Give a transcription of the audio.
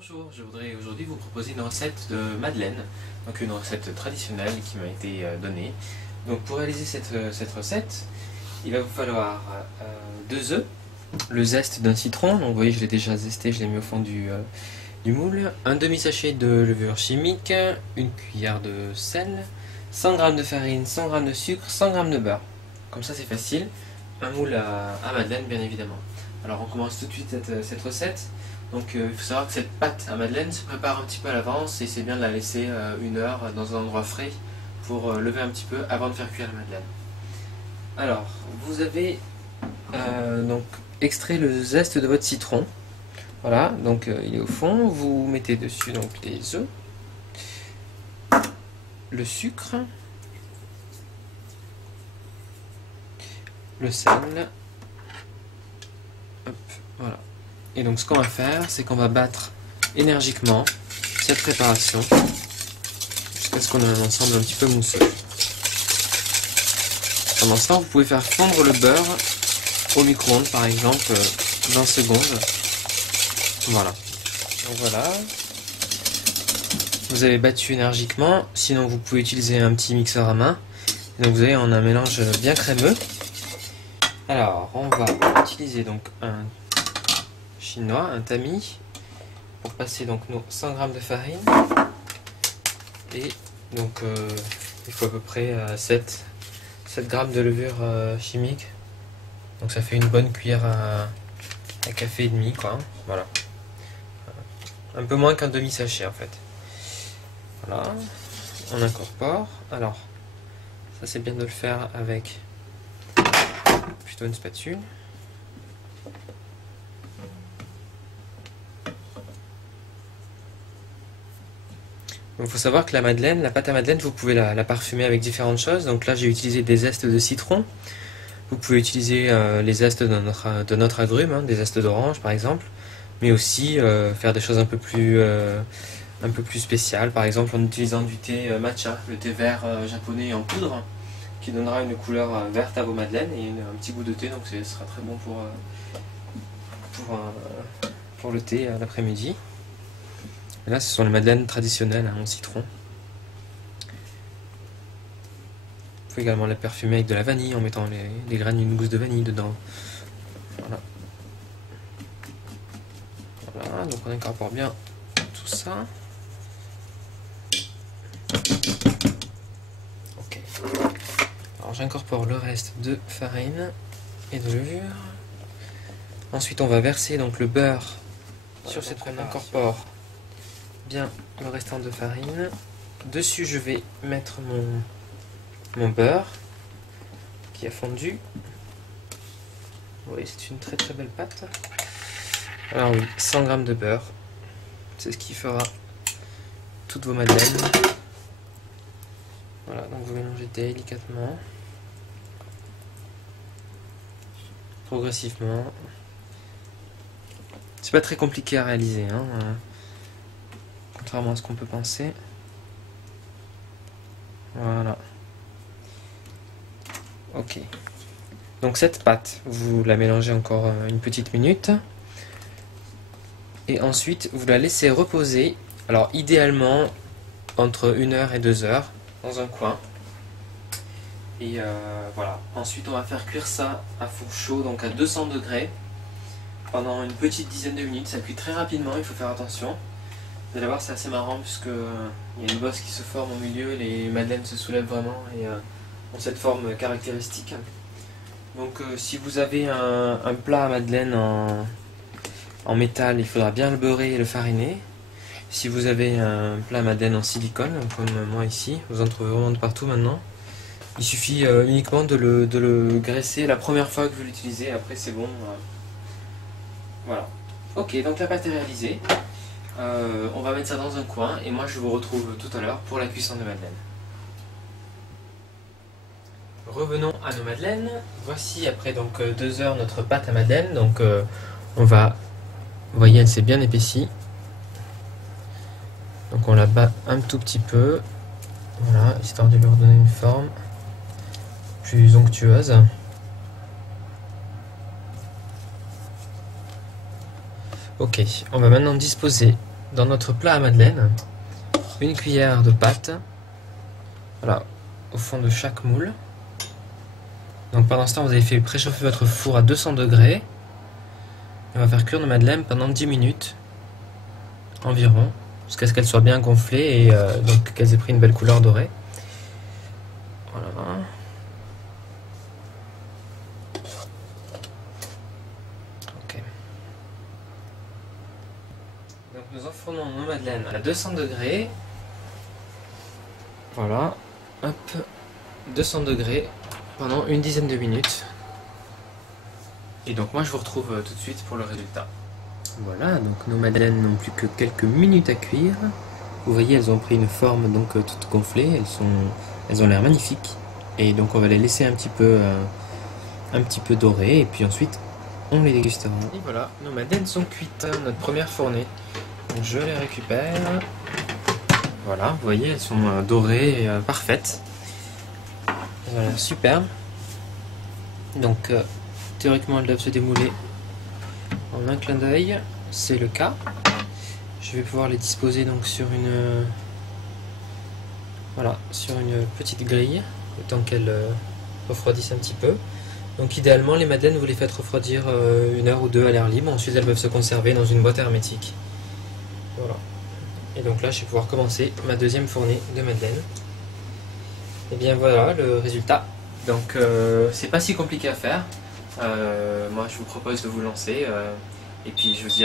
Bonjour, je voudrais aujourd'hui vous proposer une recette de madeleine, donc une recette traditionnelle qui m'a été donnée. Donc pour réaliser cette recette, il va vous falloir 2 œufs, le zeste d'un citron, donc vous voyez je l'ai déjà zesté, je l'ai mis au fond du moule, un demi-sachet de levure chimique, une cuillère de sel, 100 g de farine, 100 g de sucre, 100 g de beurre. Comme ça c'est facile, un moule à madeleine bien évidemment. Alors on commence tout de suite cette recette. Donc il faut savoir que cette pâte à madeleine se prépare un petit peu à l'avance et c'est bien de la laisser 1 heure dans un endroit frais pour lever un petit peu avant de faire cuire la madeleine. Alors vous avez donc extrait le zeste de votre citron. Voilà, donc il est au fond. Vous mettez dessus donc les œufs, le sucre, le sel. Hop, voilà. Et donc ce qu'on va faire, c'est qu'on va battre énergiquement cette préparation jusqu'à ce qu'on ait un ensemble un petit peu mousseux. Pendant ce temps, vous pouvez faire fondre le beurre au micro-ondes par exemple 20 secondes. Voilà. Donc voilà. Vous avez battu énergiquement, sinon vous pouvez utiliser un petit mixeur à main. Et donc vous avez un mélange bien crémeux. Alors on va utiliser donc un chinois, un tamis, pour passer donc nos 100 g de farine et donc il faut à peu près 7 g de levure chimique, donc ça fait une bonne cuillère à café et demi quoi, voilà, un peu moins qu'un demi sachet en fait. Voilà, on incorpore. Alors ça c'est bien de le faire avec plutôt une spatule. Il faut savoir que la madeleine, la pâte à madeleine, vous pouvez la parfumer avec différentes choses. Donc là, j'ai utilisé des zestes de citron. Vous pouvez utiliser les zestes de notre agrume, hein, des zestes d'orange par exemple. Mais aussi faire des choses un peu plus spéciales. Par exemple, en utilisant du thé matcha, le thé vert japonais en poudre, qui donnera une couleur verte à vos madeleines et un petit goût de thé. Donc ce sera très bon pour le thé à l'après-midi. Là, ce sont les madeleines traditionnelles hein, au citron. Vous pouvez également la parfumer avec de la vanille en mettant les graines d'une gousse de vanille dedans. Voilà. Voilà, donc on incorpore bien tout ça. Ok. Alors j'incorpore le reste de farine et de levure. Ensuite, on va verser donc le beurre sur cette préparation. On incorpore bien le restant de farine. Dessus je vais mettre mon beurre qui a fondu. Oui, c'est une très très belle pâte. Alors oui, 100 g de beurre, c'est ce qui fera toutes vos madeleines. Voilà, donc vous mélangez délicatement, progressivement. C'est pas très compliqué à réaliser hein. Contrairement à ce qu'on peut penser. Voilà. Ok. Donc cette pâte, vous la mélangez encore une petite minute. Et ensuite, vous la laissez reposer. Alors idéalement, entre 1 heure et 2 heures, dans un coin. Et voilà. Ensuite, on va faire cuire ça à four chaud, donc à 200 degrés, pendant une petite dizaine de minutes. Ça cuit très rapidement, il faut faire attention. Vous allez voir, c'est assez marrant puisque il y a une bosse qui se forme au milieu, les madeleines se soulèvent vraiment et ont cette forme caractéristique. Donc si vous avez un plat à madeleine en métal, il faudra bien le beurrer et le fariner. Si vous avez un plat à madeleine en silicone, comme moi ici, vous en trouvez vraiment de partout maintenant, il suffit uniquement de le graisser la première fois que vous l'utilisez, après c'est bon. Voilà. Ok, donc la pâte est réalisée. On va mettre ça dans un coin et moi je vous retrouve tout à l'heure pour la cuisson de madeleine. Revenons à nos madeleines. Voici après donc 2 heures notre pâte à madeleine. Donc on va, vous voyez elle s'est bien épaissie. Donc on la bat un tout petit peu, voilà, histoire de lui redonner une forme plus onctueuse. Ok, on va maintenant disposer dans notre plat à madeleine une cuillère de pâte, voilà, au fond de chaque moule. Donc pendant ce temps, vous avez fait préchauffer votre four à 200 degrés. On va faire cuire nos madeleines pendant 10 minutes environ, jusqu'à ce qu'elles soient bien gonflées et donc qu'elles aient pris une belle couleur dorée. Voilà. Ok. Donc nous enfournons nos madeleines à 200 degrés. Voilà. Hop. 200 degrés pendant une dizaine de minutes. Et donc moi je vous retrouve tout de suite pour le résultat. Voilà, donc nos madeleines n'ont plus que quelques minutes à cuire. Vous voyez, elles ont pris une forme donc toute gonflée, elles ont l'air magnifiques. Et donc on va les laisser un petit peu dorées et puis ensuite on les dégustera. Et voilà, nos madeleines sont cuites, notre première fournée. Donc je les récupère. Voilà, vous voyez, elles sont dorées et parfaites. Voilà, super. Donc théoriquement elles doivent se démouler en un clin d'œil, c'est le cas. Je vais pouvoir les disposer donc sur une petite grille, le temps qu'elles refroidissent un petit peu. Donc idéalement les madeleines vous les faites refroidir 1 heure ou 2 à l'air libre, ensuite elles peuvent se conserver dans une boîte hermétique. Voilà. Et donc là je vais pouvoir commencer ma deuxième fournée de madeleine. Et bien voilà le résultat. Donc c'est pas si compliqué à faire. Moi je vous propose de vous lancer et puis je vous dis